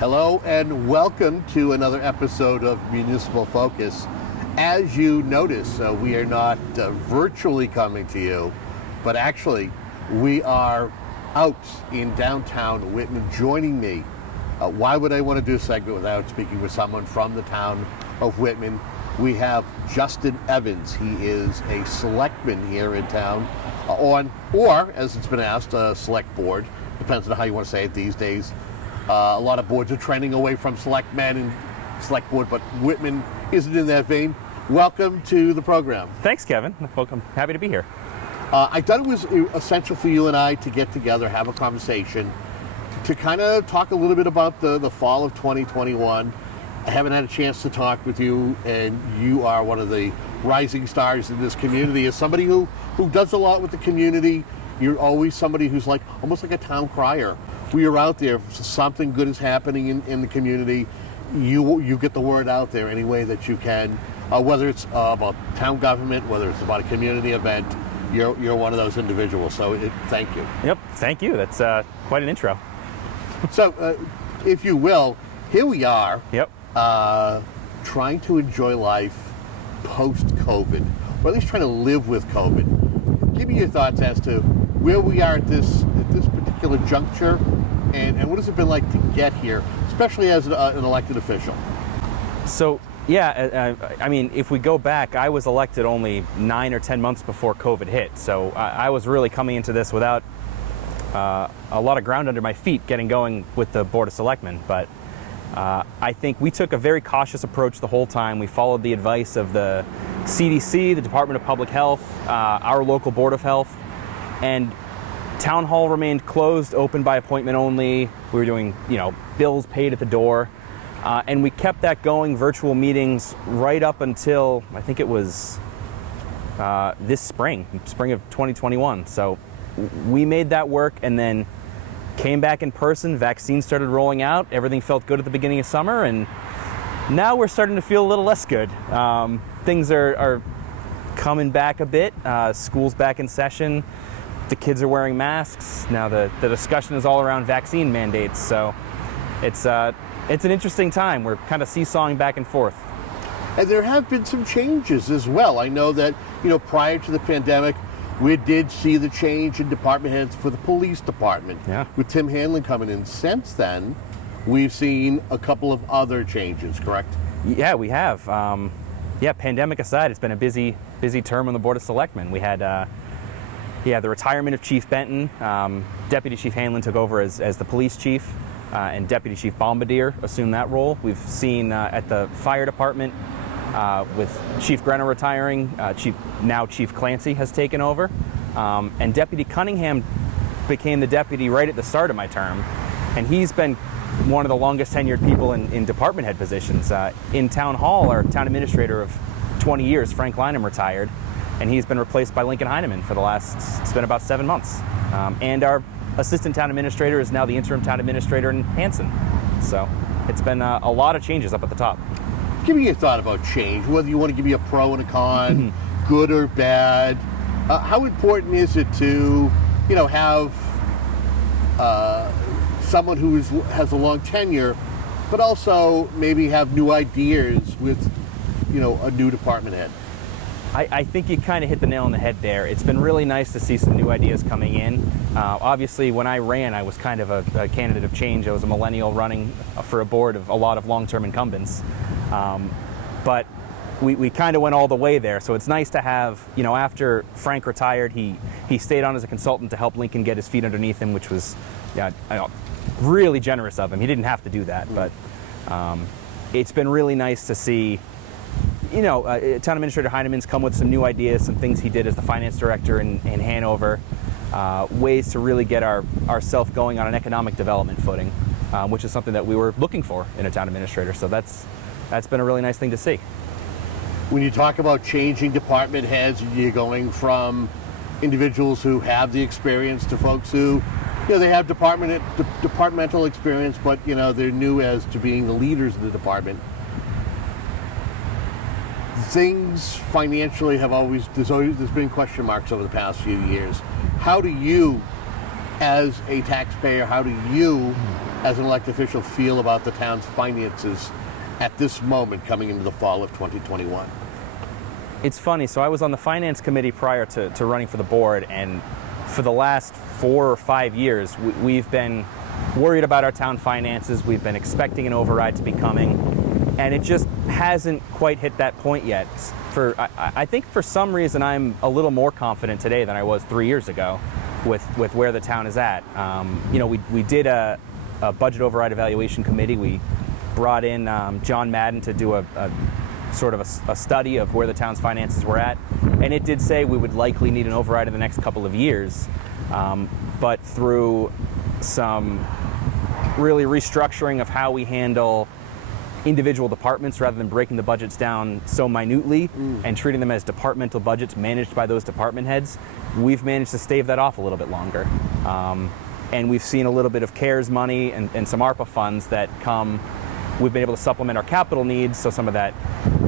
Hello and welcome to another episode of Municipal Focus. As you notice, we are not virtually coming to you, but actually we are out in downtown Whitman. Joining me, why would I want to do a segment without speaking with someone from the town of Whitman? We have Justin Evans. He is a selectman here in town, or as it's been asked, a select board. Depends on how you want to say it these days. A lot of boards are trending away from selectmen and select board, but Whitman isn't in that vein. Welcome to the program. Thanks, Kevin. Welcome. Happy to be here. I thought it was essential for you and I to get together, have a conversation, to kind of talk a little bit about the fall of 2021. I haven't had a chance to talk with you, and you are one of the rising stars in this community. As somebody who does a lot with the community, you're always somebody who's like almost like a town crier. We are out there. If something good is happening in the community, you get the word out there any way that you can. Whether it's about town government, whether it's about a community event, you're one of those individuals. So thank you. Yep, thank you. That's quite an intro. So, if you will, here we are. Yep. Trying to enjoy life post-COVID, or at least trying to live with COVID. Give me your thoughts as to where we are at this particular juncture, and what has it been like to get here, especially as an elected official? So, yeah, I mean, if we go back, I was elected only 9 or 10 months before COVID hit, so I was really coming into this without a lot of ground under my feet getting going with the Board of Selectmen, but I think we took a very cautious approach the whole time. We followed the advice of the CDC, the Department of Public Health, our local Board of Health, and Town Hall remained closed, open by appointment only. We were doing, bills paid at the door, and we kept that going, virtual meetings, right up until, I think it was this spring of 2021. So we made that work, and then came back in person, vaccines started rolling out, everything felt good at the beginning of summer, and now we're starting to feel a little less good. Things are coming back a bit, school's back in session, the kids are wearing masks, now the discussion is all around vaccine mandates, so it's an interesting time. We're kind of seesawing back and forth. And there have been some changes as well. I know that, prior to the pandemic, we did see the change in department heads for the police department, with Tim Hanlon coming in. Since then, we've seen a couple of other changes, correct? Yeah, we have. Pandemic aside, it's been a busy term on the Board of Selectmen. We had the retirement of Chief Benton. Deputy Chief Hanlon took over as the police chief, and Deputy Chief Bombardier assumed that role. We've seen at the fire department, with Chief Grenner retiring, Chief Clancy has taken over, and Deputy Cunningham became the deputy right at the start of my term, and he's been one of the longest tenured people in department head positions. In Town Hall, our town administrator of 20 years, Frank Lynham, retired, and he's been replaced by Lincoln Heineman for it's been about 7 months. And our assistant town administrator is now the interim town administrator in Hanson. So it's been a lot of changes up at the top. Give me your thought about change, whether you want to give me a pro and a con, good or bad. How important is it to, have someone who has a long tenure, but also maybe have new ideas with, a new department head? I think you kind of hit the nail on the head there. It's been really nice to see some new ideas coming in. Obviously, when I ran, I was kind of a candidate of change. I was a millennial running for a board of a lot of long-term incumbents. But we kind of went all the way there. So it's nice to have, after Frank retired, he stayed on as a consultant to help Lincoln get his feet underneath him, which was really generous of him. He didn't have to do that, but it's been really nice to see Town Administrator Heineman's come with some new ideas, some things he did as the finance director in Hanover, ways to really get ourself going on an economic development footing, which is something that we were looking for in a town administrator. So that's been a really nice thing to see. When you talk about changing department heads, you're going from individuals who have the experience to folks who, they have departmental experience, but they're new as to being the leaders of the department. Things financially there's been question marks over the past few years. How do you, as a taxpayer, how do you as an elected official, feel about the town's finances at this moment coming into the fall of 2021? It's funny. So I was on the finance committee prior to running for the board, and for the last 4 or 5 years, we've been worried about our town finances. We've been expecting an override to be coming, and it just hasn't quite hit that point yet. I think for some reason I'm a little more confident today than I was 3 years ago with where the town is at. We did a budget override evaluation committee. We brought in John Madden to do a sort of a study of where the town's finances were at, and it did say we would likely need an override in the next couple of years, but through some really restructuring of how we handle individual departments rather than breaking the budgets down so minutely and treating them as departmental budgets managed by those department heads, we've managed to stave that off a little bit longer. And we've seen a little bit of CARES money and some ARPA funds that come. We've been able to supplement our capital needs, so some of that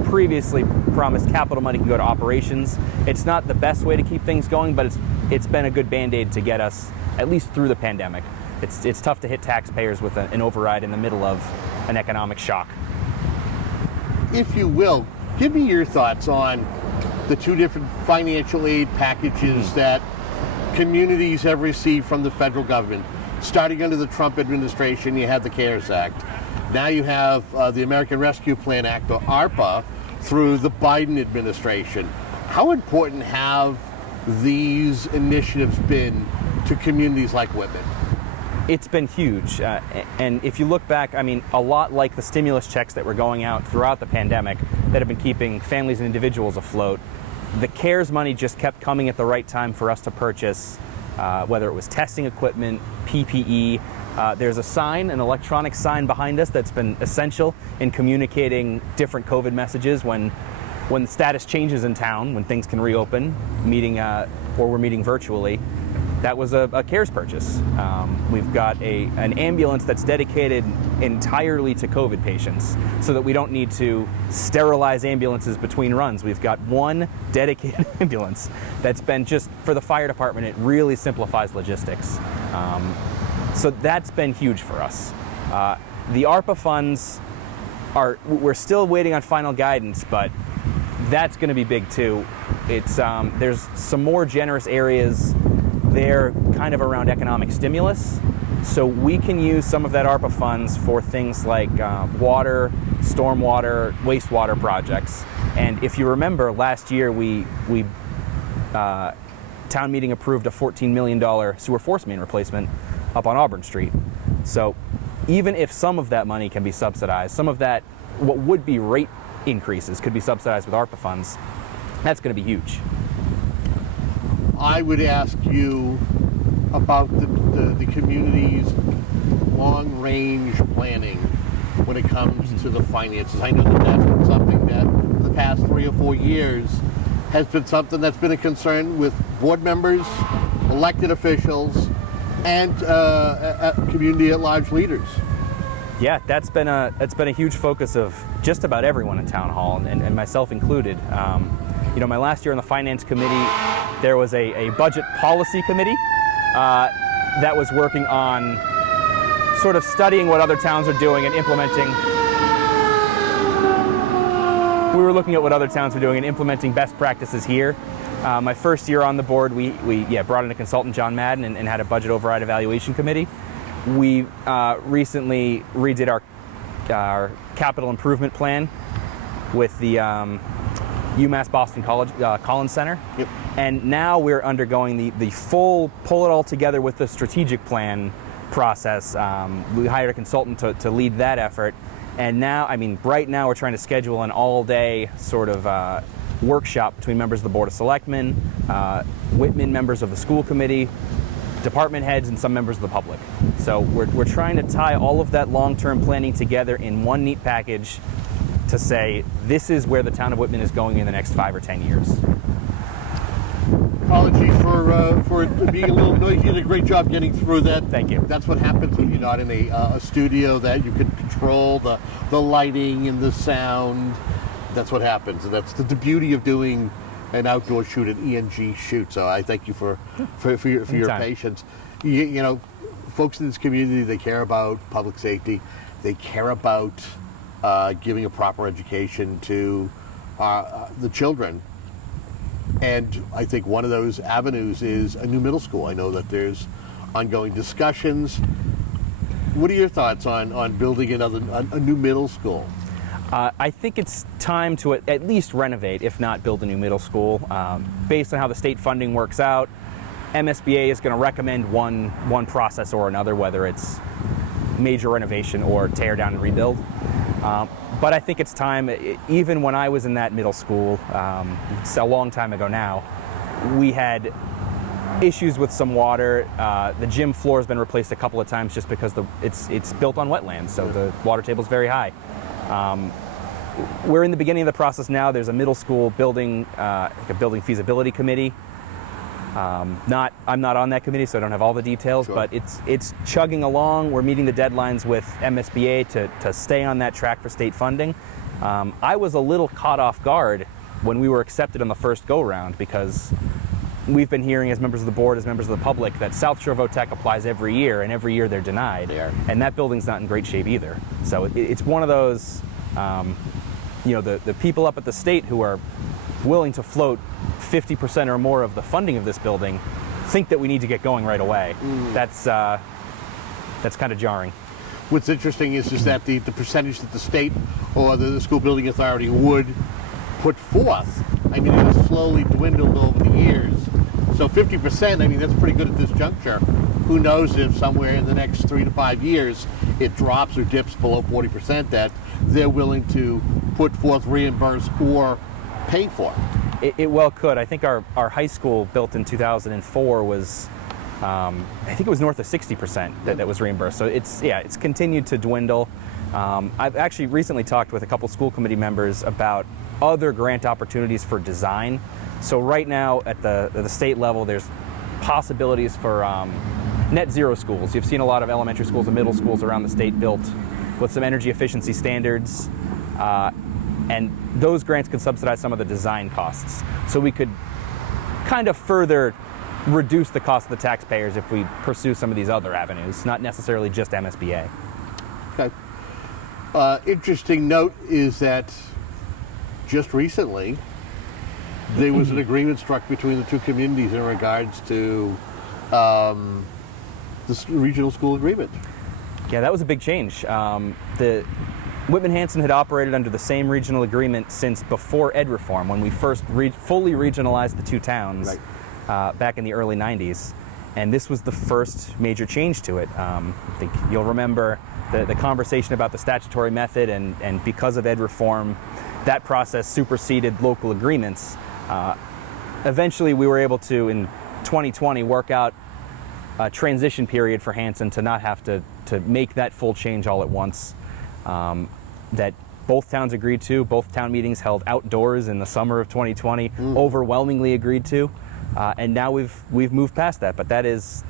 previously promised capital money can go to operations. It's not the best way to keep things going, but it's been a good Band-Aid to get us at least through the pandemic. It's tough to hit taxpayers with an override in the middle of an economic shock. If you will, give me your thoughts on the 2 different financial aid packages that communities have received from the federal government. Starting under the Trump administration, you had the CARES Act. Now you have the American Rescue Plan Act, or ARPA, through the Biden administration. How important have these initiatives been to communities like Whitman? It's been huge. And if you look back, I mean, a lot like the stimulus checks that were going out throughout the pandemic that have been keeping families and individuals afloat, the CARES money just kept coming at the right time for us to purchase, whether it was testing equipment, PPE. There's a sign, an electronic sign behind us that's been essential in communicating different COVID messages when the status changes in town, when things can reopen, or we're meeting virtually. That was a CARES purchase. We've got an ambulance that's dedicated entirely to COVID patients so that we don't need to sterilize ambulances between runs. We've got one dedicated ambulance that's been just for the fire department. It really simplifies logistics. So that's been huge for us. The ARPA funds we're still waiting on final guidance, but that's going to be big too. There's some more generous areas there kind of around economic stimulus. So we can use some of that ARPA funds for things like water, stormwater, wastewater projects. And if you remember, last year town meeting approved a $14 million sewer force main replacement up on Auburn Street. So even if some of that money can be subsidized, some of that, what would be rate increases, could be subsidized with ARPA funds, that's going to be huge. I would ask you about the community's long-range planning when it comes to the finances. I know that's been something that for the past 3 or 4 years has been something that's been a concern with board members, elected officials, and community at large leaders. Yeah, that's been a huge focus of just about everyone in town hall, and myself included. My last year on the finance committee, there was a budget policy committee that was working on sort of studying what other towns are doing and implementing. We were looking at what other towns are doing and implementing best practices here. My first year on the board, we brought in a consultant, John Madden, and had a budget override evaluation committee. We recently redid our capital improvement plan with the UMass Boston College Collins Center. Yep. And now we're undergoing the full pull it all together with the strategic plan process. We hired a consultant to lead that effort. And now, right now we're trying to schedule an all-day sort of workshop between members of the Board of Selectmen, Whitman members of the school committee, department heads, and some members of the public. So we're trying to tie all of that long-term planning together in one neat package to say, this is where the town of Whitman is going in the next 5 or 10 years. Apologies for being a little noisy. You did a great job getting through that. Thank you. That's what happens when you're not in a studio that you can control the lighting and the sound. That's what happens, and that's the beauty of doing an outdoor shoot, an ENG shoot. So I thank you for your patience. folks in this community, they care about public safety. They care about giving a proper education to the children. And I think one of those avenues is a new middle school. I know that there's ongoing discussions. What are your thoughts on building a new middle school? I think it's time to at least renovate, if not build a new middle school. Based on how the state funding works out, MSBA is going to recommend one process or another, whether it's major renovation or tear down and rebuild. But I think it's time. Even when I was in that middle school, it's a long time ago now, we had issues with some water. The gym floor has been replaced a couple of times just because it's built on wetlands, so the water table is very high. We're in the beginning of the process now. There's a middle school building, like a building feasibility committee. I'm not on that committee, so I don't have all the details, Sure. but it's chugging along. We're meeting the deadlines with MSBA to stay on that track for state funding. I was a little caught off guard when we were accepted on the first go-round, because we've been hearing as members of the board, as members of the public, that South Shore VOTEC applies every year, and every year they're denied. They are. And that building's not in great shape either. So it's one of those, the people up at the state who are willing to float 50% or more of the funding of this building think that we need to get going right away. That's kind of jarring. What's interesting is that the percentage that the state or the school building authority would put forth, I mean, it has slowly dwindled over the years. So 50%, I mean, that's pretty good at this juncture. Who knows if somewhere in the next 3 to 5 years it drops or dips below 40%, that they're willing to put forth, reimburse, or pay for. It well could. I think our high school, built in 2004, was I think it was north of 60% that was reimbursed. So it's continued to dwindle. I've actually recently talked with a couple school committee members about other grant opportunities for design. So right now at the state level, there's possibilities for net zero schools. You've seen a lot of elementary schools and middle schools around the state built with some energy efficiency standards. And those grants could subsidize some of the design costs. So we could kind of further reduce the cost of the taxpayers if we pursue some of these other avenues, not necessarily just MSBA. Okay. Interesting note is that just recently there was an agreement struck between the two communities in regards to this regional school agreement. Yeah, that was a big change. The Whitman-Hanson had operated under the same regional agreement since before ed reform, when we first fully regionalized the two towns. Right. Back in the early 90s. And this was the first major change to it. I think you'll remember the conversation about the statutory method, and because of ed reform, that process superseded local agreements. Eventually, we were able to, in 2020, work out a transition period for Hanson to not have to make that full change all at once. That both towns agreed to. Both town meetings held outdoors in the summer of 2020, overwhelmingly agreed to. And now we've moved past that, but that is,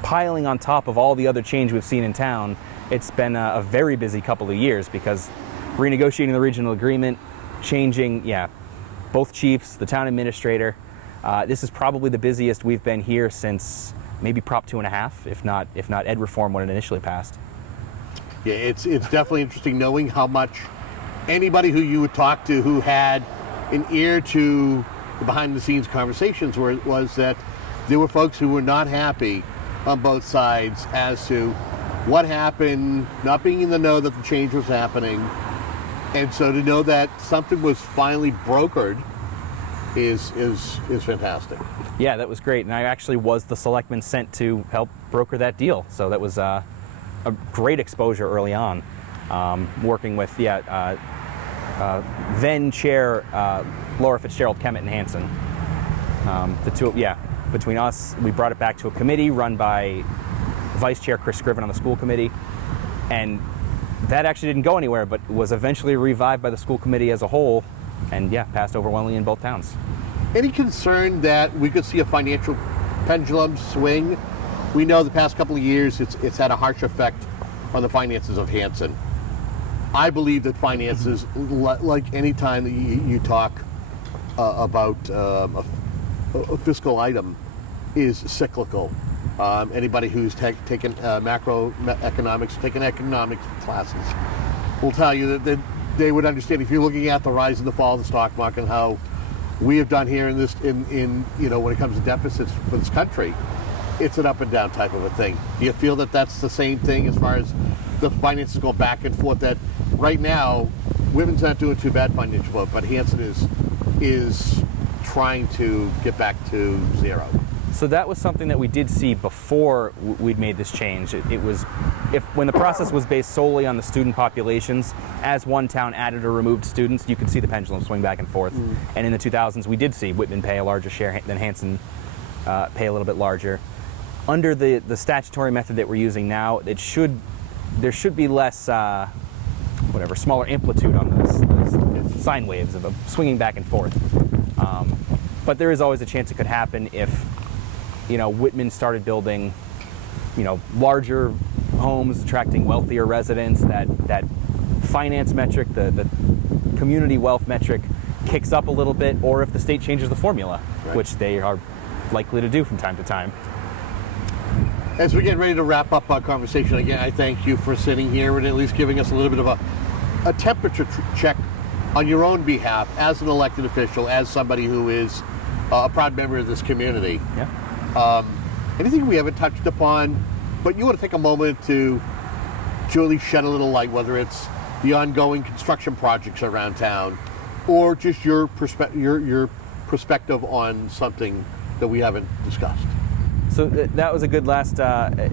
piling on top of all the other change we've seen in town. It's been a very busy couple of years, because renegotiating the regional agreement, changing, both chiefs, the town administrator. This is probably the busiest we've been here since maybe Prop 2.5, if not ed reform when it initially passed. Yeah, it's definitely interesting knowing how much anybody who you would talk to who had an ear to the behind-the-scenes conversations was that there were folks who were not happy on both sides as to what happened, not being in the know that the change was happening. And so to know that something was finally brokered is fantastic. Yeah, that was great. And I actually was the selectman sent to help broker that deal. So that was a great exposure early on, working with then Chair Laura Fitzgerald Kemet and Hanson. The two, between us, we brought it back to a committee run by Vice Chair Chris Scriven on the school committee, and that actually didn't go anywhere, but was eventually revived by the school committee as a whole, and passed overwhelmingly in both towns. Any concern that we could see a financial pendulum swing? We know the past couple of years it's had a harsh effect on the finances of Hanson. I believe that finances, like any time that you talk about a fiscal item, is cyclical. Anybody who's taken macroeconomics, taken economics classes, will tell you that they would understand if you're looking at the rise and the fall of the stock market and how we have done here in when it comes to deficits for this country. It's an up and down type of a thing. Do you feel that that's the same thing as far as the finances go back and forth? That right now, Whitman's not doing too bad financially, but Hanson is trying to get back to zero. So that was something that we did see before we'd made this change. It was when the process was based solely on the student populations, as one town added or removed students, you could see the pendulum swing back and forth. And in the 2000s, we did see Whitman pay a larger share than Hanson pay a little bit larger. Under the statutory method that we're using now, there should be less, smaller amplitude on those sine waves of swinging back and forth. But there is always a chance it could happen if Whitman started building, larger homes, attracting wealthier residents, that finance metric, the community wealth metric kicks up a little bit, or if the state changes the formula, right, which they are likely to do from time to time. As we get ready to wrap up our conversation, again, I thank you for sitting here and at least giving us a little bit of a temperature check on your own behalf as an elected official, as somebody who is a proud member of this community. Yeah. Anything we haven't touched upon, but you want to take a moment to at least shed a little light, whether it's the ongoing construction projects around town, or just your perspective on something that we haven't discussed. So that was a good last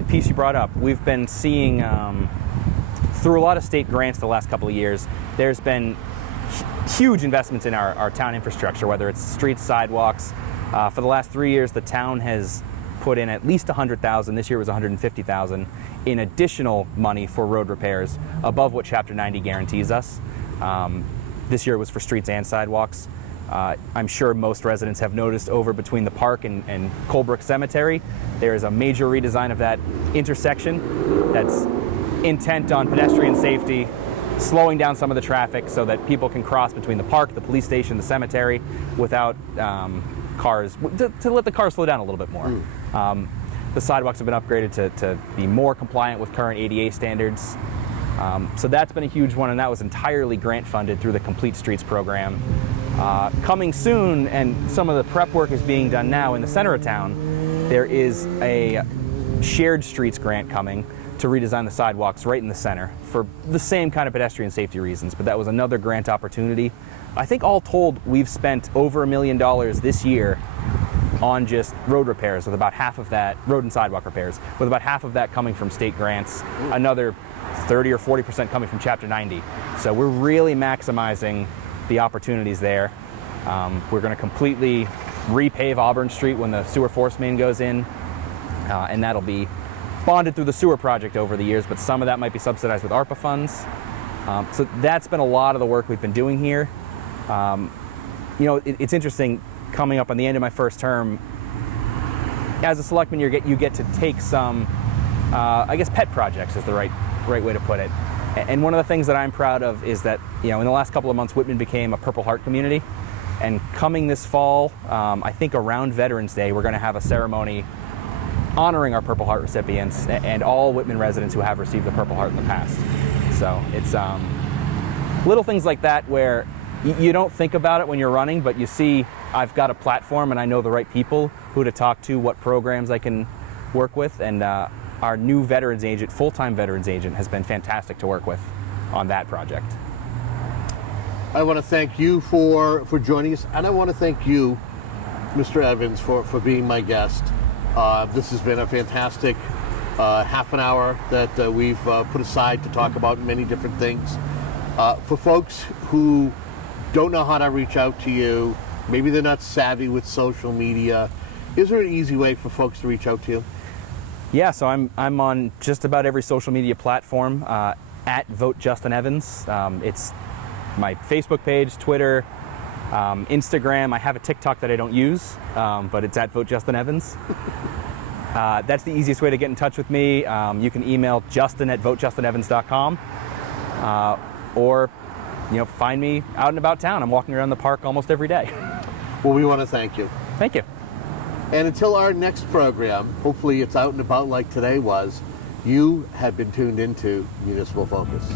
piece you brought up. We've been seeing, through a lot of state grants the last couple of years, there's been huge investments in our town infrastructure, whether it's streets, sidewalks. For the last 3 years, the town has put in at least $100,000. This year was $150,000 in additional money for road repairs above what Chapter 90 guarantees us. This year it was for streets and sidewalks. I'm sure most residents have noticed over between the park and Colebrook Cemetery, there is a major redesign of that intersection that's intent on pedestrian safety, slowing down some of the traffic so that people can cross between the park, the police station, the cemetery without cars, to let the cars slow down a little bit more. The sidewalks have been upgraded to be more compliant with current ADA standards. So that's been a huge one, and that was entirely grant funded through the Complete Streets program. Coming soon, and some of the prep work is being done now in the center of town, there is a shared streets grant coming to redesign the sidewalks right in the center for the same kind of pedestrian safety reasons, but that was another grant opportunity. I think all told, we've spent over $1 million this year on just road repairs, with about half of that, road and sidewalk repairs, with about half of that coming from state grants, another 30 or 40% coming from Chapter 90. So we're really maximizing the opportunities there. We're going to completely repave Auburn Street when the sewer force main goes in, and that'll be bonded through the sewer project over the years, but some of that might be subsidized with ARPA funds. So that's been a lot of the work we've been doing here. It's interesting, coming up on the end of my first term, as a selectman, you get to take some, pet projects is the right way to put it. And one of the things that I'm proud of is that, in the last couple of months, Whitman became a Purple Heart community. And coming this fall, I think around Veterans Day, we're going to have a ceremony honoring our Purple Heart recipients and all Whitman residents who have received the Purple Heart in the past. So it's little things like that where you don't think about it when you're running, but you see I've got a platform and I know the right people who to talk to, what programs I can work with, and our new veterans agent, full-time veterans agent, has been fantastic to work with on that project. I want to thank you for joining us, and I want to thank you, Mr. Evans, for being my guest. This has been a fantastic half an hour that we've put aside to talk about many different things. For folks who don't know how to reach out to you, maybe they're not savvy with social media, is there an easy way for folks to reach out to you? Yeah, so I'm on just about every social media platform at Vote Justin Evans. It's my Facebook page, Twitter, Instagram. I have a TikTok that I don't use, but it's at Vote Justin Evans. That's the easiest way to get in touch with me. You can email justin@votejustinevans.com, or find me out and about town. I'm walking around the park almost every day. Well, we want to thank you. Thank you. And until our next program, hopefully it's out and about like today was, you have been tuned into Municipal Focus.